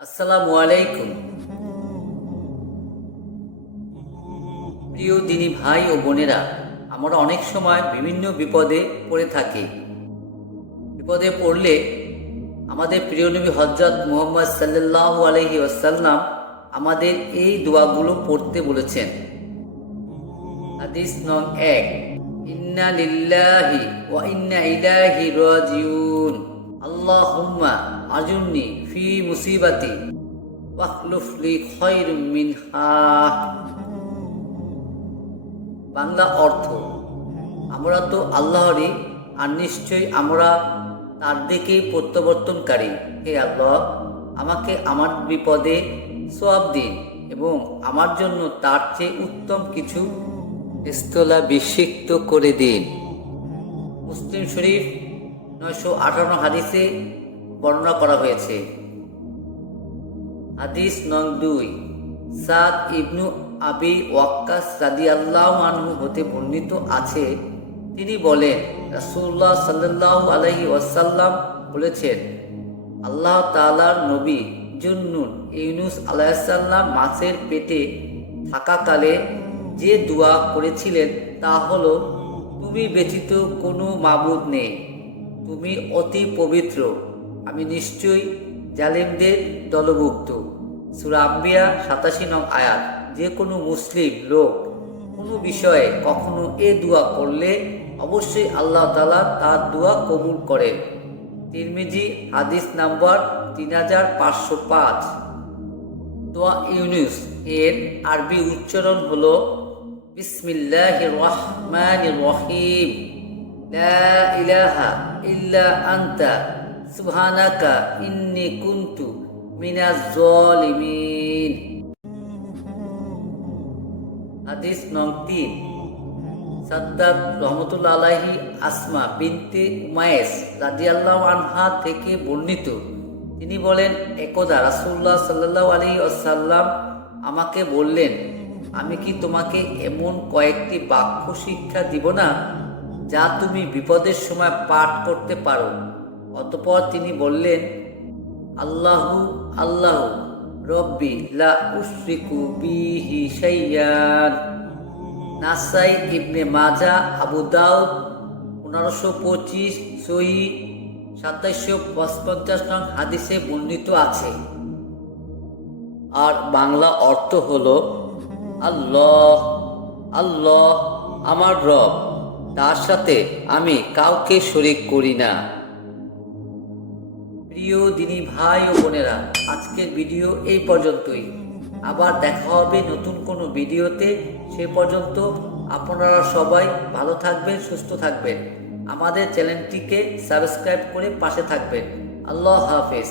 আসসালামু আলাইকুম। প্রিয় দিনী ভাই ও বোনেরা, আমরা অনেক সময় বিভিন্ন বিপদে পড়ে থাকি। বিপদে পড়লে আমাদের প্রিয় নবী হযরত মুহাম্মদ সাল্লাল্লাহু আলাইহি ওয়াসাল্লাম আমাদের এই দোয়াগুলো পড়তে বলেছেন। হাদিস নং 1, ইন্না লিল্লাহি ওয়া ইন্না ইলাইহি রাজিউন, আল্লাহুম্মা আজুরনি ফি মুসিবাতি ওয়াখলুফ লি খায়রুম মিনহা। বাংলা অর্থ: আমরা তো আল্লাহরই, আর নিশ্চয়ই আমরা তার দিকেই প্রত্যাবর্তনকারী। হে আল্লাহ, আমাকে আমার বিপদে সওয়াব দিন এবং আমার জন্য তার চেয়ে উত্তম কিছু স্থলাভিষিক্ত করে দিন। মুসলিম শরীফ 958 হাদিসে বর্ণনা করা হয়েছে। হাদিস নং 2, সাদ ইবনু আবি ওয়াক্কাস রাদিয়াল্লাহু আনহু হতে বর্ণিত আছে, তিনি বলেন, রাসূলুল্লাহ সাল্লাল্লাহু আলাইহি ওয়াসাল্লাম বলেছেন, আল্লাহ তাআলার নবী জুন্নুন ইউনুস আলাইহিস সালাম মাছের পেটে থাকাকালে যে দোয়া করেছিলেন তা হলো, তুমি ব্যতীত কোনো মাবুদ নেই, তুমি অতি পবিত্র, আমি নিশ্চয়ই জালিমদের দলভুক্ত। সূরা আম্বিয়া 87 নং আয়াত। যে কোনো মুসলিম লোক কোনো বিষয়ে কখনো এ দোয়া করলে অবশ্যই আল্লাহ তাআলা তার দোয়া কবুল করেন। তিরমিজি হাদিস নাম্বার 3505। দোয়া ইউনুস এর আরবি উচ্চারণ হলো বিসমিল্লাহির রহমানির রহিম, লা ইলাহা ইল্লা আনতা সুবহানাকা ইন্নী কুনতু মিনাজ জালিমিন। হাদিস নং 3, সাদ্দাদ রহমতুল্লাহ আলাইহি আসমা বিনতে উমাইস রাদিয়াল্লাহু আনহা থেকে বর্ণিত, তিনি বলেন, একদা রাসূলুল্লাহ সাল্লাল্লাহু আলাইহি ওয়াসাল্লাম আমাকে বললেন, আমি কি তোমাকে এমন কয়েকটি বাক্য শিক্ষা দিব না যা তুমি বিপদের সময় পাঠ করতে পারো? অতঃপর তিনি বললেন, আল্লাহু আল্লাহু রব্বি লা উশরিকু বিহি শাইয়ান। নাসাই, ইবনে মাজাহ, আবু দাউদ 1525, সহিহ 2755 নং হাদিসে বর্ণিত আছে। আর বাংলা অর্থ হলো, আল্লাহ আল্লাহ আমার রব, তার সাথে আমি কাউকে শরীক করি না। প্রিয় দিনী ভাই ও বোনেরা, আজকের ভিডিও এই পর্যন্তই। আবার দেখা হবে নতুন কোনো ভিডিওতে। সে পর্যন্ত আপনারা সবাই ভালো থাকবেন, সুস্থ থাকবেন। আমাদের চ্যানেলটিকে সাবস্ক্রাইব করে পাশে থাকবেন। আল্লাহ হাফেজ।